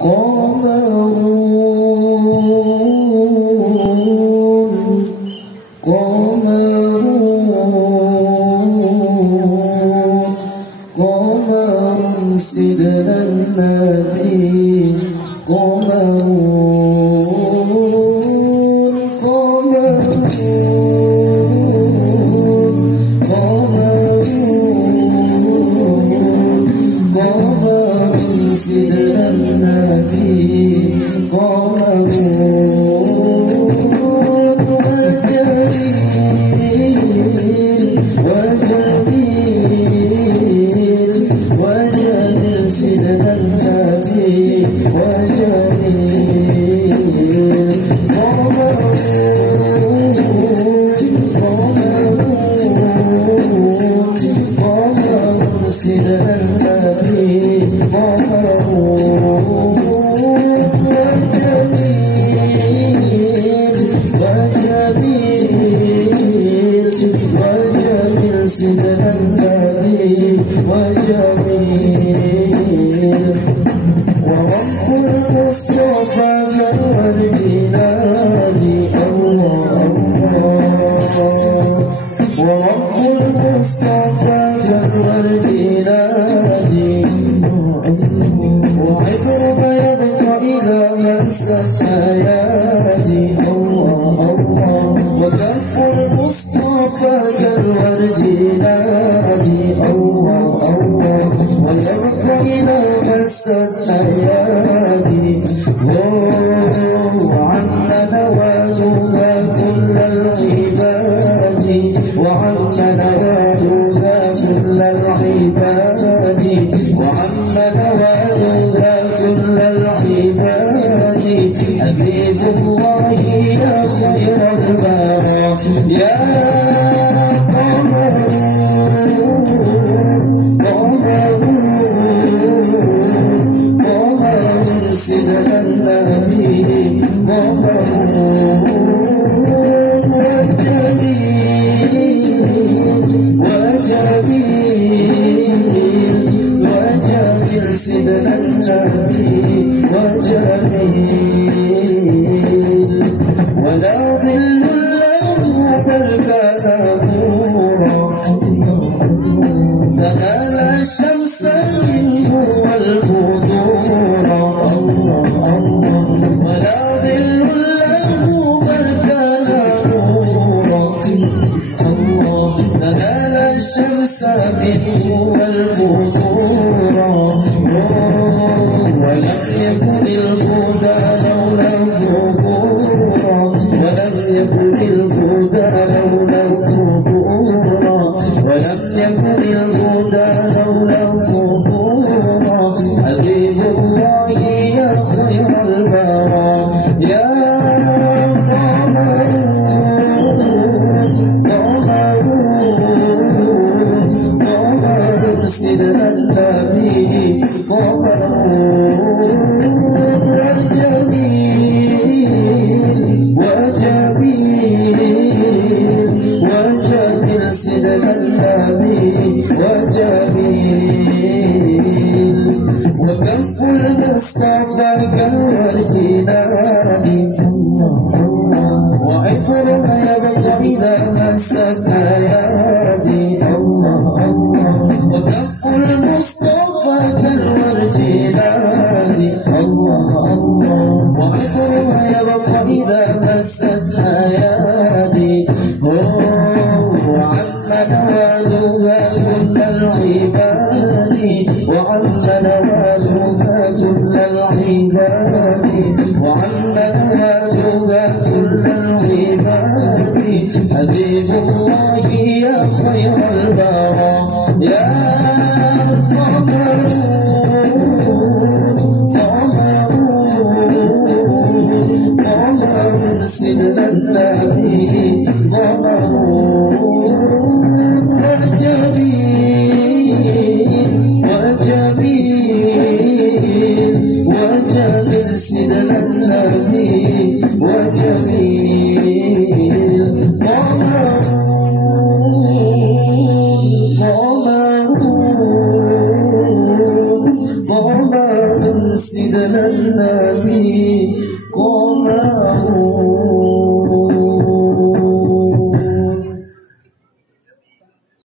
قمر سيدنا النبي قمر سيدنا النبي قمر سيدنا النبي وجميل قمر سيدنا النبي قمر وجميل سيدنا النبي وجميل ورب المصطفى جل جلاله الله ورب المصطفى جل جلاله وعطرك يبقى إذا مست حياتي الله وكف المصطفى جل جلاله الله ويبقى إذا مست حياتي وعنا نوازها كل العباد وعنا نوازها كل العباد وعنا نوازها كل العباد حبيب الله يا خير البراء يا قمر سيدنا النبي قمر وجميل سيدنا النبي وجميل ولا ظل له بل كان نورا تنال الشمس منه والبدور ولا ظل له بل كان نورا تنال الشمس منه والبدور ولم يكن الهدى لولا الظهور ولم يكن الهدى لولا الظهور ولم يكن الهدى لولا الظهور حبيب الله يا خير البراء يا قمر سيدنا النبي قمر وجميل سيدنا النبي وجميل وكف المصطفى كالورد نادي وعطرها يبقى إذا مست حياتي الله وكف المصطفى كالورد نادي الله وعطرها يبقى إذا مست حياتي وعم نوازها كل العباد وعم نوازها كل العباد وعم نوازها كل العباد حبيب الله يا خير البراء يا قمر سيدنا النبي قمر وجميل سيدنا النبي وجميل قمر قمر سيدنا النبي قومه